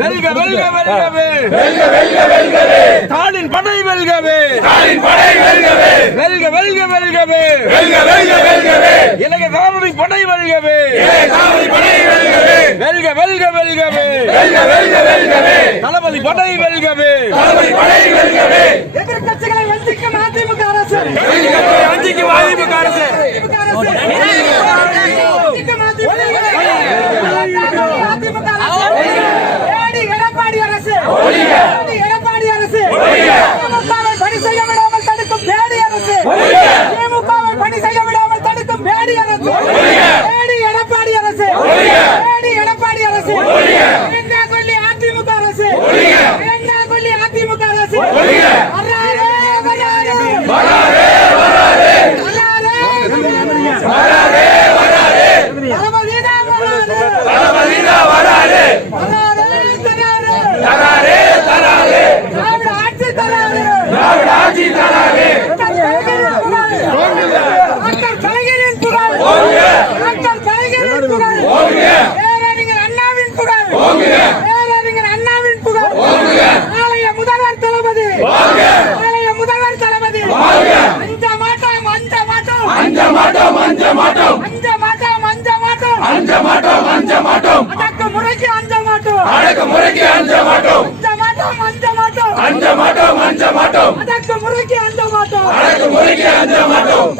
வெல்க வெல்க வெல்கவே. வெல்க வெல்க வெல்கவே. ஸ்டாலின் படை வெல்கவே. ஸ்டாலின் படை வெல்கவே. வெல்க வெல்க வெல்கவே. வெல்க வெல்க வெல்கவே. இலங்கை தாமரை படை வெல்கவே. இளைய தாமரை படை வெல்கவே. வெல்க வெல்க வெல்கவே. வெல்க வெல்க வெல்கவே. தளபதி படை வெல்கவே. தளபதி படை வெல்கவே. எதிர்க்கட்சிகளை வஞ்சிக்கும் அதிமுக அரசு. எதிர்க்கட்சிகளை வஞ்சிக்கும் அதிமுக அரசு. அதிமுக அரசு வஞ்சிக்கும் அதிமுக அரசு ஏடி எடப்பாடி அரசு ஏடி எடப்பாடி அரசு திமுகவை பணி செய்ய விடாமல் தடுக்கும் பேடி அரசு திமுகவை பணி செய்ய விடாமல் தடுக்கும் பேடி அரசு ஏடி எடப்பாடி அரசு? எடப்பாடி அரசு? முறைக்கு அஞ்ச மாட்டோம். அஞ்ச மாட்டோம் அஞ்ச மாட்டோம். அடக்கு முறைக்கு அஞ்ச மாட்டோம். அடக்கு முறைக்கு அஞ்ச மாட்டோம்.